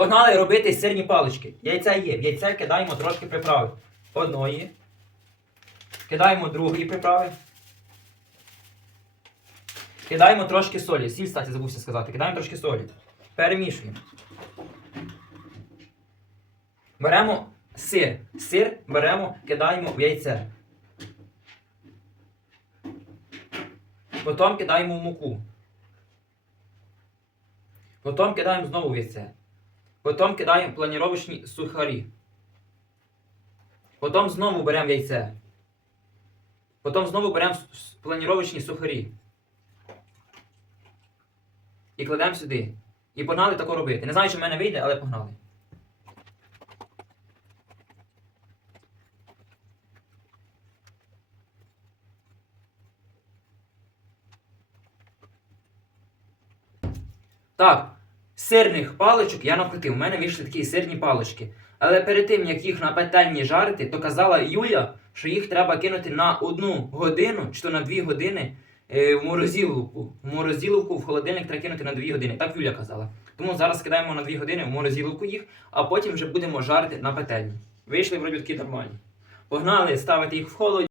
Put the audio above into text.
Погнали робити сирні палички. Яйця є. В яйце кидаємо трошки приправи. Одної. Кидаємо другої приправи. Кидаємо трошки солі. Сіль, кстати, забувся сказати. Кидаємо трошки солі. Перемішуємо. Беремо сир. Сир беремо, кидаємо в яйце. Потім кидаємо в муку. Потім кидаємо знову в яйце. Потім кидаємо планіровочні сухарі. Потім знову беремо яйце. Потім знову беремо планіровочні сухарі. І кладемо сюди. І погнали тако робити. Не знаю, чи в мене вийде, але погнали. Так, сирних паличок я навпаки, у мене вийшли такі сирні палички. Але перед тим, як їх на петельні жарити, то казала Юля, що їх треба кинути на одну годину чи то на дві години е, в морозиловку. В морозиловку в холодильник треба кинути на дві години. Так Юля казала. Тому зараз кидаємо на дві години в морозиловку їх, а потім вже будемо жарити на петельні. Вийшли вроді такі нормальні. Погнали ставити їх в холод.